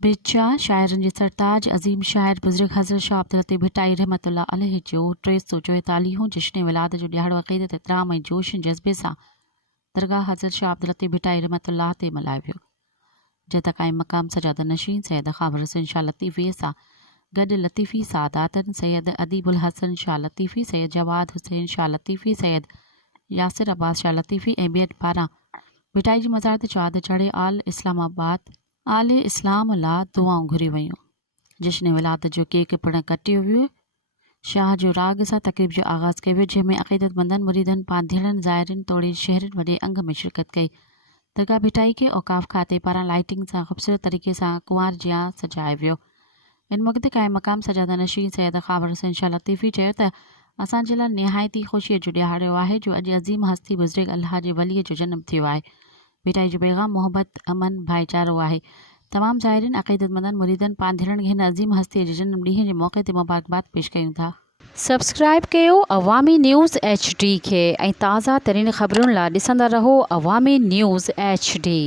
बेचा शाइरनि जे सरताज अज़ीम शाइर बुज़ुर्ग हज़रत शाह अब्दुल लतीफ़ भिटाई रहमतुल्लाह अलैहि जो 344 जश्न विलादत जो ॾियारो अक़ीदत इतराम ऐं जोश ऐं जज़्बे सां दरगाह हज़रत शाह अब्दुल लतीफ़ भिटाई रहमतुल्लाह ते मल्हायो वियो। जत क़ाइम मक़ाम सजाद नशीन सैयद ख़ाबर हुसैन शाह लतीफ़ीअ सां गॾु लतीफ़ी सादातनि सैयद अदीबुल हसन शाह लतीफ़ी, सैयद जवाद हुसैन शाह लतीफ़ी, सैयद यासिर अब्बास शाह लतीफ़ी ऐं ॿियनि पारां भिटाई जी मज़ार ते चाद चढ़े आल इस्लाम लाइ दुआऊं घुरी वयूं। जश्न विलादत जो केक पिणु कटियो वियो। शाह जो राग सां तक़रीब जो आगाज़ कयो वियो, जंहिंमें अक़ीदतमंदनि मुरीदनि पांधेड़नि ज़ाइरनि तोड़े शहरनि वॾे अंग में शिरकत कई। दरगाह भिटाई खे औक़ाफ़ खाते पारां लाइटिंग सां ख़ूबसूरत तरीक़े सां कुंवार जियां सजायो वियो। इन मौक़े ते क़ाइम मक़ाम सजादा नशीन सैयद ख़ाबर हुसैन शाह लतीफ़ी चयो त असांजे लाइ निहायती ख़ुशीअ जो ॾियारो आहे जो अॼु अज़ीम हस्ती बुज़ुर्ग अल्लाह जे वलीअ जो जनमु थियो आहे। भिटाई जो पैगाम मोहब्बत, अमन, भाईचारो आहे। तमामु ज़ाइरीन अक़ीदतमंदनि मुरीदनि पांधेड़नि खे हिन अज़ीम हस्तीअ जे जनमु ॾींहं जे मौक़े ते मुबारकबाद पेश कयूं था। सब्सक्राइब कयो अवामी न्यूज़ HD खे ऐं ताज़ा तरीन ख़बरुनि लाइ ॾिसंदा रहो अवामी न्यूज़ HD।